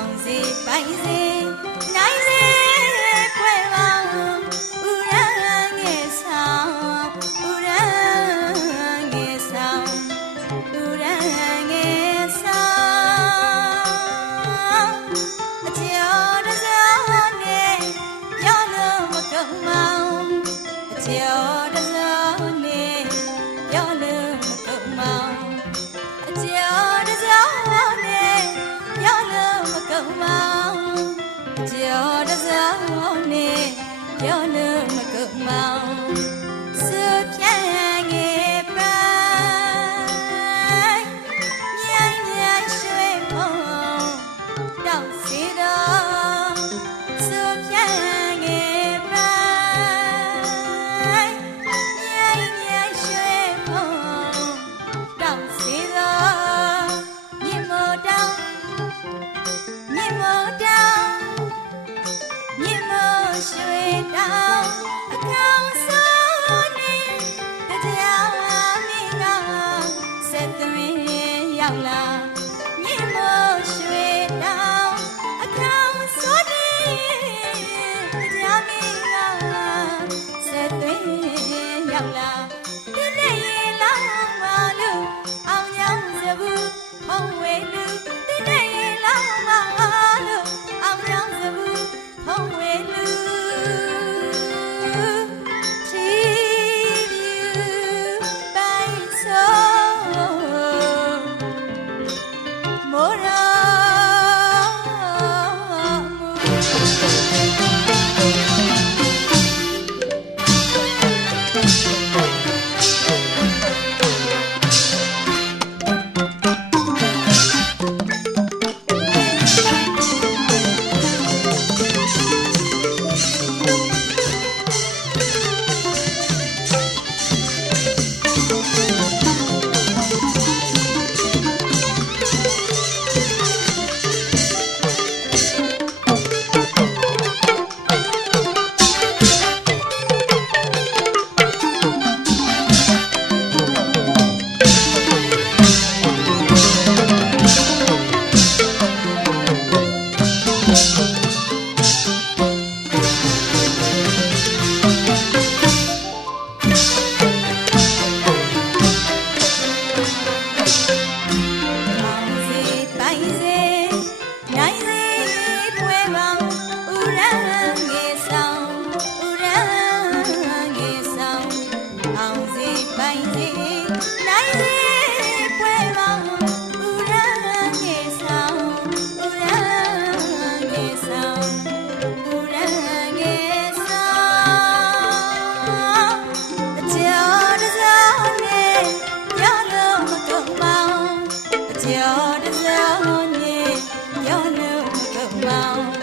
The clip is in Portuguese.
irmãos e pais. 什么 mouth.